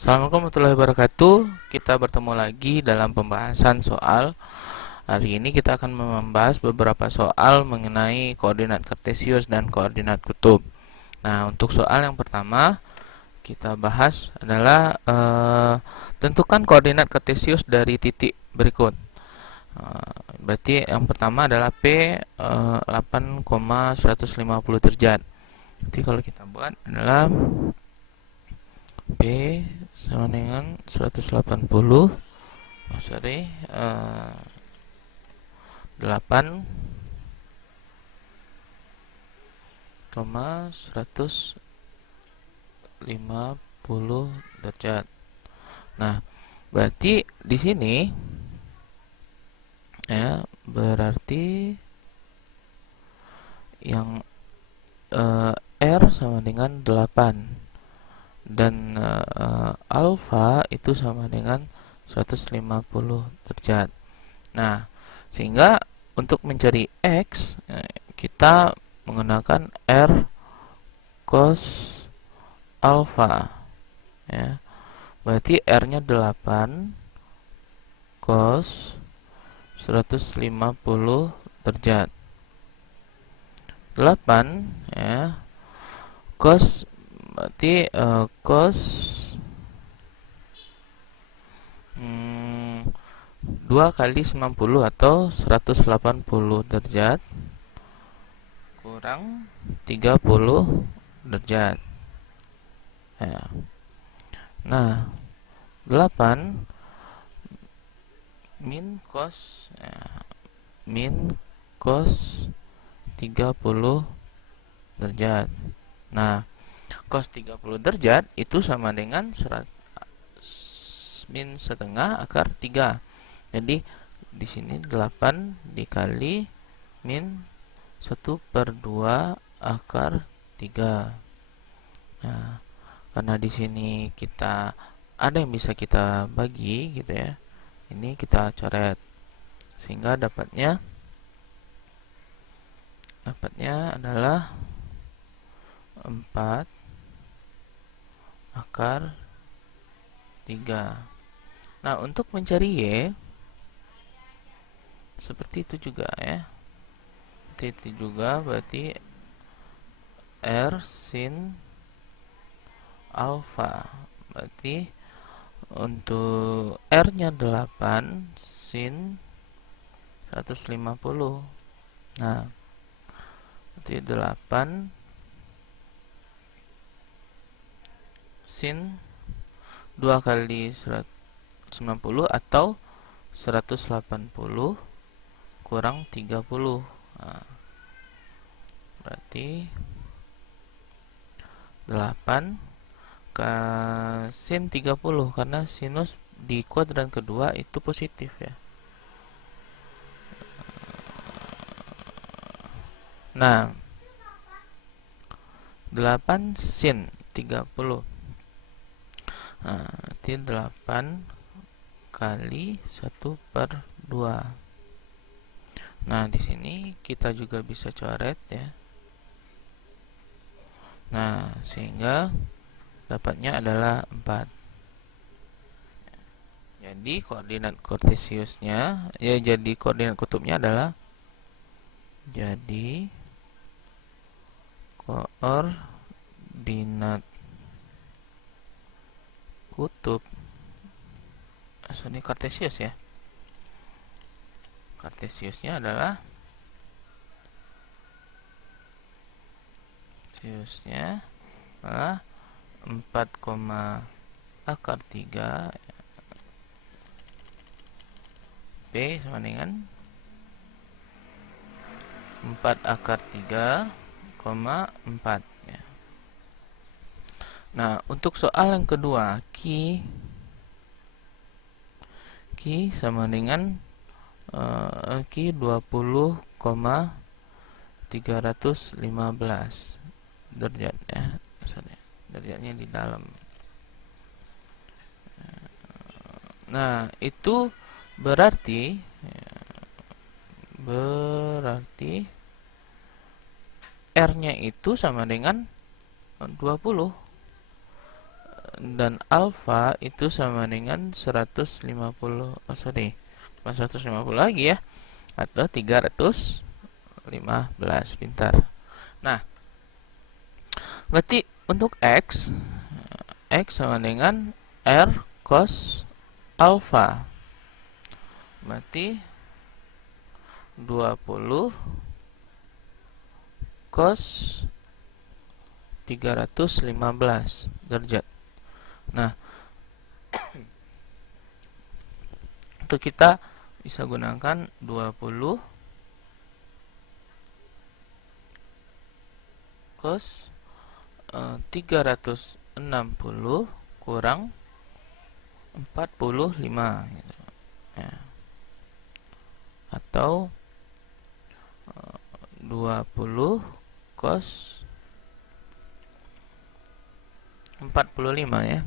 Assalamualaikum warahmatullahi wabarakatuh. Kita bertemu lagi dalam pembahasan soal. Hari ini kita akan membahas beberapa soal mengenai koordinat kartesius dan koordinat kutub. Nah, untuk soal yang pertama kita bahas adalah tentukan koordinat kartesius dari titik berikut. Berarti yang pertama adalah P 8,150 derajat. Jadi kalau kita buat adalah P sama dengan 180, sorry, 8,150 derajat. Nah, berarti di sini ya, berarti yang R sama dengan 8 dan alfa itu sama dengan 150 derajat. Nah, sehingga untuk mencari X kita menggunakan R cos alfa ya. Berarti R-nya 8 cos 150 derajat. 8 ya, cos berarti cos 2 kali 90 atau 180 derajat kurang 30 derajat ya. Nah, 8 min cos ya, min cos 30 derajat. Nah, cos 30 derajat itu sama dengan min setengah akar 3. Jadi di sini 8 dikali min 1/2 akar 3. Nah, karena di sini kita ada yang bisa kita bagi gitu ya. Ini kita coret sehingga dapatnya adalah 4 akar 3. Nah, untuk mencari Y seperti itu juga ya. Seperti itu juga, berarti R sin alfa. Berarti untuk R-nya 8 sin 150. Nah, berarti 8 sin 2 kali 190 atau 180 kurang 30. Nah, berarti 8 ke sin 30 karena sinus di kuadran kedua itu positif ya. Nah, 8 sin 30. Nah, berarti 8 kali 1/2. Nah, di sini kita juga bisa coret ya. Nah, sehingga dapatnya adalah 4. Jadi koordinat kartesiusnya ya, jadi koordinat kutubnya adalah koordinat kutub ini kartesius ya. Kartesiusnya adalah 4, akar 3 P sama dengan 4 akar 3,4 ya. Nah, untuk soal yang kedua, Q sama dengan Q 20,315 derajat ya. Derajatnya di dalam. Nah, itu berarti R-nya itu sama dengan 20. dan alfa itu sama dengan 150, bukan 150 lagi ya, atau 315. Pintar. Nah, berarti untuk X sama dengan R cos alfa. Berarti 20 cos 315 derajat. Nah, untuk kita bisa gunakan 20 cos 360 kurang 45 gitu. Ya. Atau 20 cos 45 ya.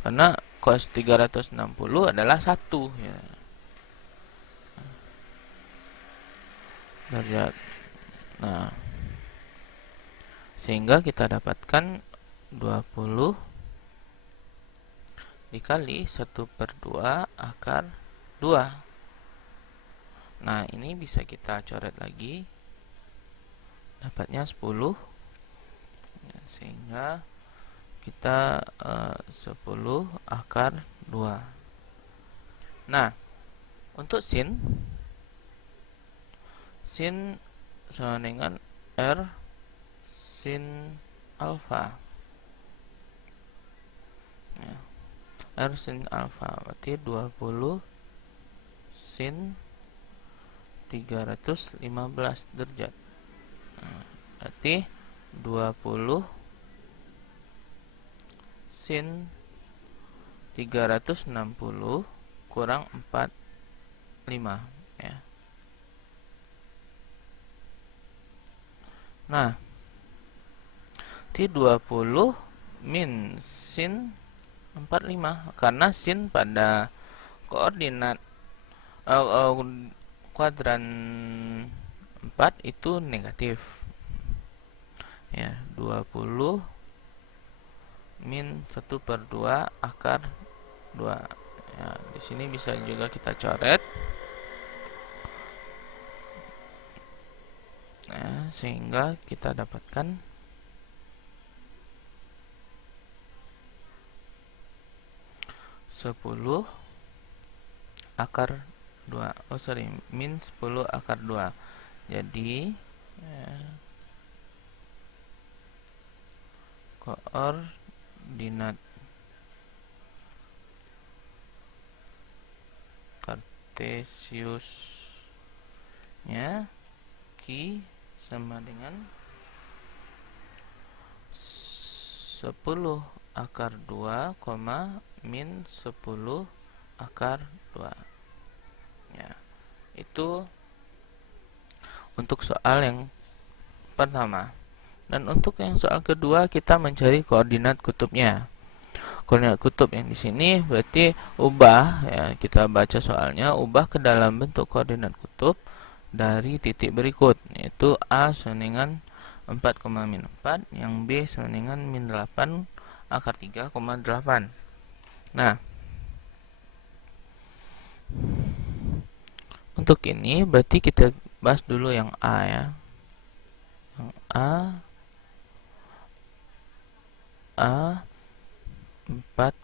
Karena cos 360 adalah 1 ya. Derajat. Nah, sehingga kita dapatkan 20 dikali 1/2 akar 2. Nah, ini bisa kita coret lagi. Dapatnya 10. Ya, sehingga kita 10 akar 2. Nah, untuk sin sama dengan R sin alfa. Ya. R sin alfa berarti 20 sin 315 derajat. Nah, berarti 20 sin 360 kurang 45 ya. Nah, T20 min sin 45 karena sin pada koordinat kuadran 4 itu negatif. Ya, 20 min 1/2 akar 2. Ya, di sini bisa juga kita coret. Nah, sehingga kita dapatkan 10 akar 2. Min 10 akar 2. Jadi koordinat kartesiusnya Q sama dengan 10 akar 2, min 10 akar 2. Ya, itu untuk soal yang pertama. Dan untuk yang soal kedua kita mencari koordinat kutubnya. Koordinat kutub yang di sini berarti ubah ya, kita baca soalnya, ubah ke dalam bentuk koordinat kutub dari titik berikut, yaitu A sama dengan 4, min 4, yang B sama dengan min 8 akar 3,8. Nah, untuk ini berarti kita bahas dulu yang A ya. Yang A 4,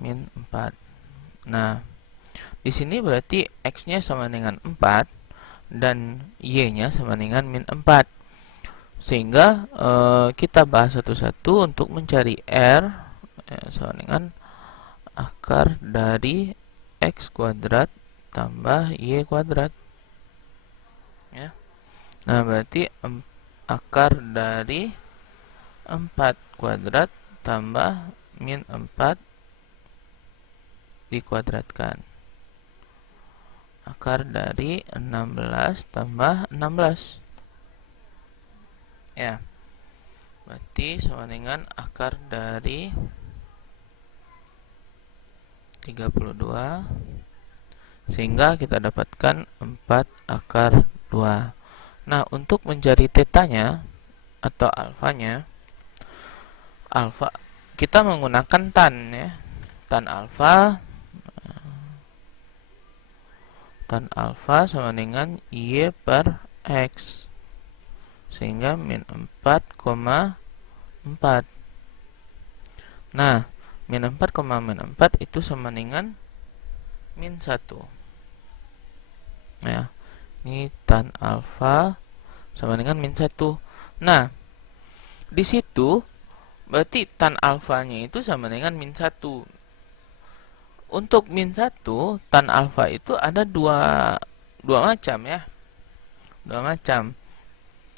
min 4. Nah, di sini berarti X-nya sama dengan 4 dan Y-nya sama dengan min 4. Sehingga kita bahas satu-satu untuk mencari R sama dengan akar dari X kuadrat tambah Y kuadrat. Ya. Nah, berarti akar dari 4 kuadrat tambah min 4 dikuadratkan. Akar dari 16 tambah 16. Ya. Berarti sama dengan akar dari 32. Sehingga kita dapatkan 4 akar 2. Nah, untuk mencari tetanya atau alfanya, alfa, kita menggunakan tan ya. Tan alfa sama dengan Y per X, sehingga min 4,4. Nah, min 4, min 4 itu sama dengan min 1. Ya, ini tan alfa sama dengan min 1. Nah, di situ berarti tan alfanya itu sama dengan min 1. Untuk min 1, tan alfa itu ada dua macam ya. Dua macam.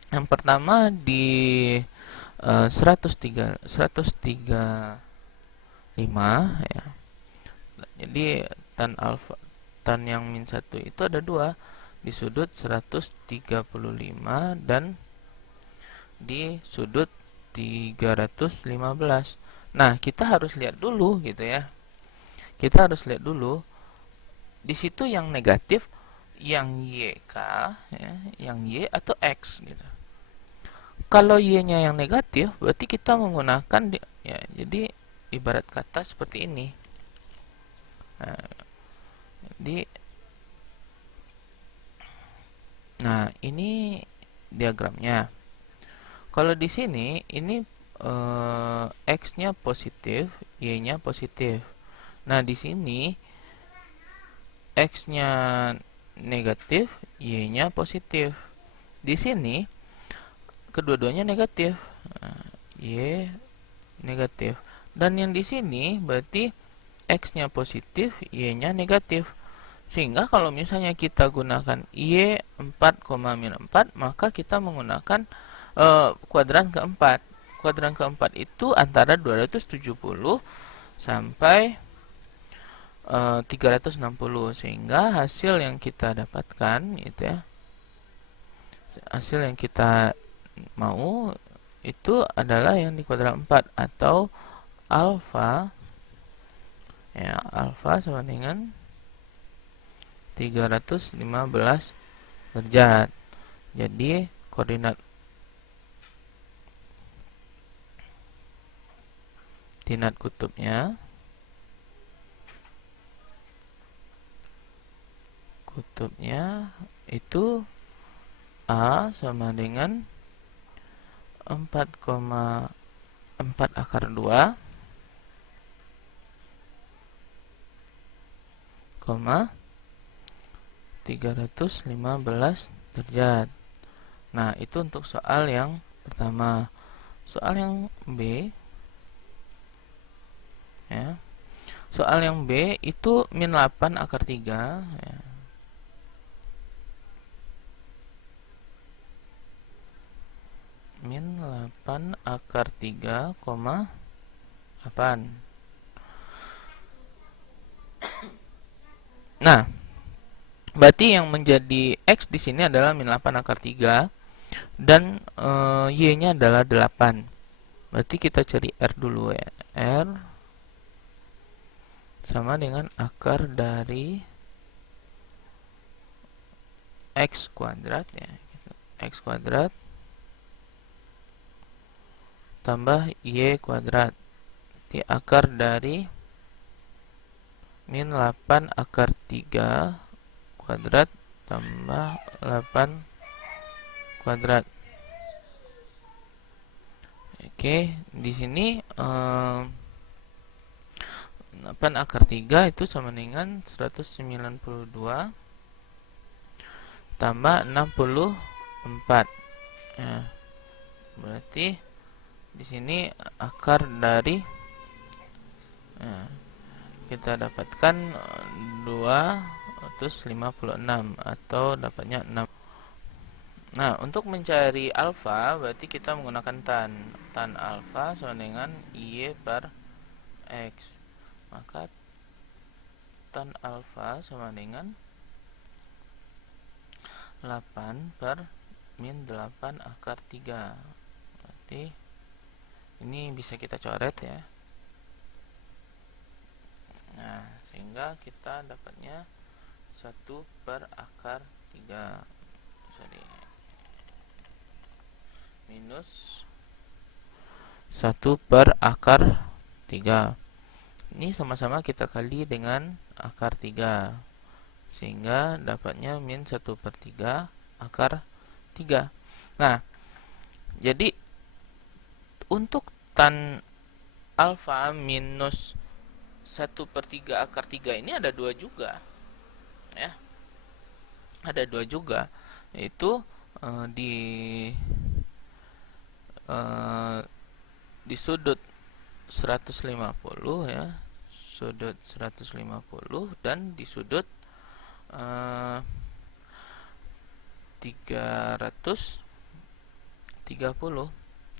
Yang pertama di 135 ya. Jadi tan yang min 1 itu ada dua, di sudut 135 dan di sudut 315. Nah, kita harus lihat dulu gitu ya. Kita harus lihat dulu di situ yang negatif yang YK ya, yang Y atau X gitu. Kalau Y-nya yang negatif, berarti kita menggunakan ya, jadi ibarat kata seperti ini. Nah, ini diagramnya. Kalau di sini ini X-nya positif, Y-nya positif. Nah, di sini X-nya negatif, Y-nya positif. Di sini kedua-duanya negatif. Y negatif. Dan yang di sini berarti X-nya positif, Y-nya negatif. Sehingga kalau misalnya kita gunakan Y 4, min 4, maka kita menggunakan kuadran keempat. Kuadran keempat itu antara 270 sampai 360, sehingga hasil yang kita dapatkan gitu ya, hasil yang kita mau itu adalah yang di kuadran 4 atau alfa ya, alfa sama dengan 315 derajat. Jadi koordinat kutubnya itu A sama dengan 4,4 akar 2, 315 derajat. Nah, itu untuk soal yang pertama. Soal yang B ya. Soal yang B itu min 8 akar 3 ya. Min 8 akar 3, 8. Nah, berarti yang menjadi X di sini adalah min 8 akar 3 dan Y-nya adalah 8. Berarti kita cari R dulu ya. R sama dengan akar dari X kuadrat ya. X kuadrat tambah Y kuadrat. Di akar dari min 8 akar 3 kuadrat tambah 8 kuadrat. Oke, di sini 8 akar 3 itu sama dengan 192 tambah 64 ya. Berarti di sini akar dari kita dapatkan 256 atau dapatnya 6. Nah, untuk mencari alfa berarti kita menggunakan tan alfa sama dengan Y per X. Maka tan alfa sama dengan 8 per min 8 akar 3. Berarti ini bisa kita coret ya. Nah, sehingga kita dapatnya 1 per akar 3. Sorry. Minus 1 per akar 3. Ini sama-sama kita kali dengan akar 3, sehingga dapatnya min 1 per 3 akar 3. Nah, jadi untuk tan alfa minus 1 per 3 akar 3 ini ada 2 juga, ya. Ada 2 juga, yaitu di eh, di sudut 150, ya. Sudut 150 dan di sudut 330.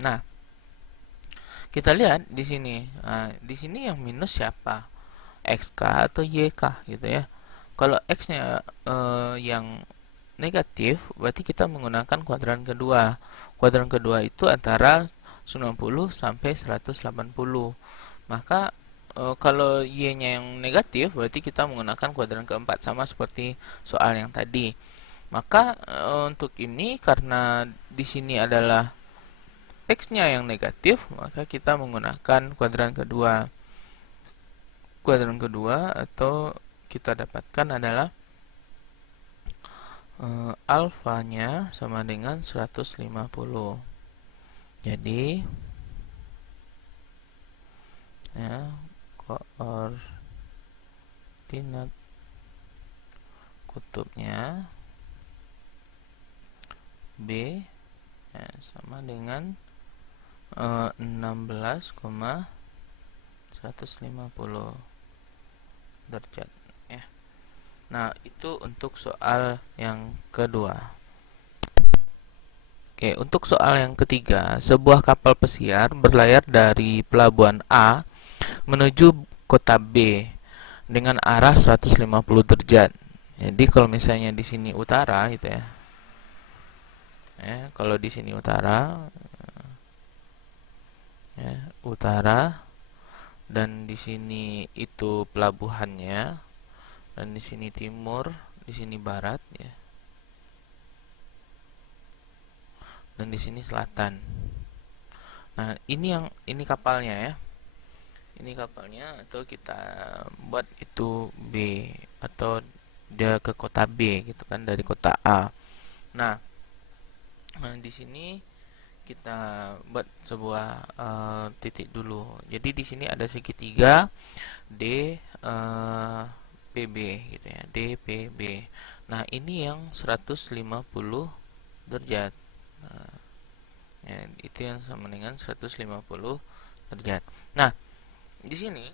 Nah, kita lihat di sini. Nah, di sini yang minus siapa? XK atau YK gitu ya. Kalau X-nya yang negatif, berarti kita menggunakan kuadran kedua. Kuadran kedua itu antara 90 sampai 180. Maka kalau Y-nya yang negatif, berarti kita menggunakan kuadran keempat, sama seperti soal yang tadi. Maka untuk ini, karena di sini adalah X-nya yang negatif, maka kita menggunakan kuadran kedua. Kuadran kedua atau kita dapatkan adalah alfanya sama dengan 150. Jadi ya, koordinat kutubnya B ya, sama dengan 16,150 derajat ya. Nah, itu untuk soal yang kedua. Oke, untuk soal yang ketiga, sebuah kapal pesiar berlayar dari pelabuhan A menuju kota B dengan arah 150 derajat. Jadi kalau misalnya di sini utara gitu ya. Kalau di sini utara utara, dan di sini itu pelabuhannya, dan di sini timur, di sini barat ya. Dan di sini selatan. Nah, ini kapalnya ya. Ini kapalnya, atau kita buat itu B, atau dia ke kota B gitu kan dari kota A. Nah, di sini kita buat sebuah titik dulu. Jadi di sini ada segitiga D PB gitu ya, DPB. Nah, ini yang 150 derajat. Nah, ya, itu yang sama dengan 150 derajat. Nah, di sini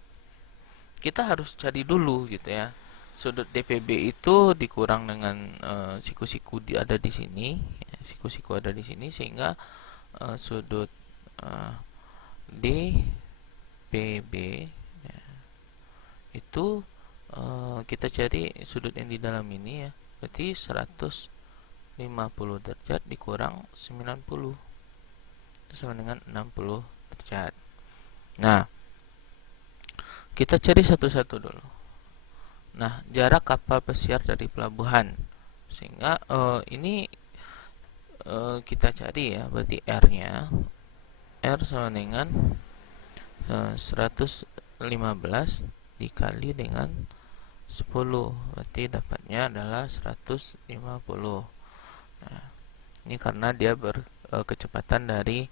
kita harus cari dulu gitu ya. Sudut DPB itu dikurang dengan siku-siku ada di sini, ya, siku-siku ada di sini, sehingga sudut DPB ya, itu kita cari sudut yang di dalam ini ya. Berarti 150 derajat dikurang 90 itu sama dengan 60 derajat. Nah, kita cari satu-satu dulu. Nah, jarak kapal pesiar dari pelabuhan, sehingga ini kita cari ya. Berarti R-nya, R sama dengan 115 dikali dengan 10, berarti dapatnya adalah 150. Nah, ini karena dia berkecepatan dari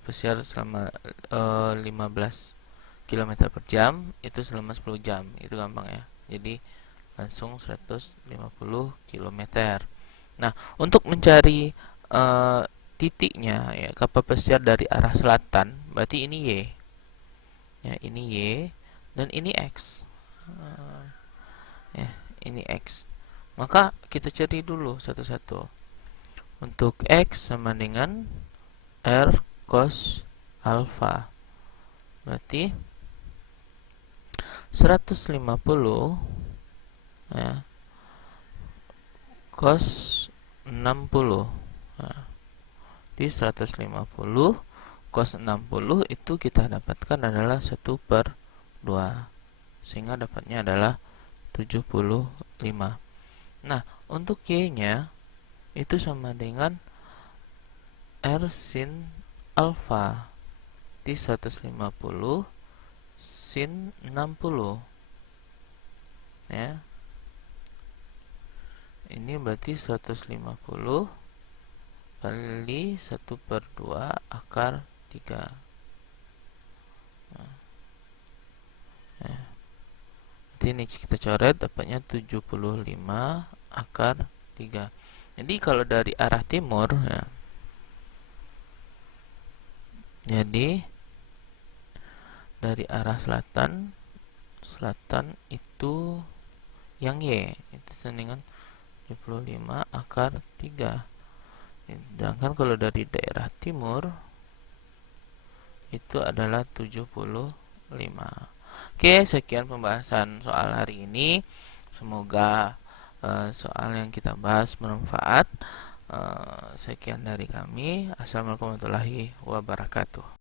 pesiar selama 15 km per jam, itu selama 10 jam. Itu gampang ya. Jadi langsung 150 km. Nah, untuk mencari titiknya ya, kapal pesiar dari arah selatan, berarti ini Y. Ya, ini Y dan ini X. Ya, ini X. Maka kita cari dulu satu-satu. Untuk X sama dengan R cos alpha. Berarti 150 ya, cos 60. Nah, di 150 cos 60 itu kita dapatkan adalah 1 per 2, sehingga dapatnya adalah 75. Nah, untuk Y-nya itu sama dengan R sin alpha. berarti 150 sin 60 ya. Ini berarti 150 kali 1/2 akar 3. Nah, ya. Nanti ini kita coret, dapatnya 75 akar 3. Jadi kalau dari arah timur ya, jadi dari arah selatan itu yang Y itu dengan 75 akar 3. Sedangkan kalau dari daerah timur itu adalah 75. Oke, sekian pembahasan soal hari ini. Semoga soal yang kita bahas bermanfaat. Sekian dari kami. Assalamualaikum warahmatullahi wabarakatuh.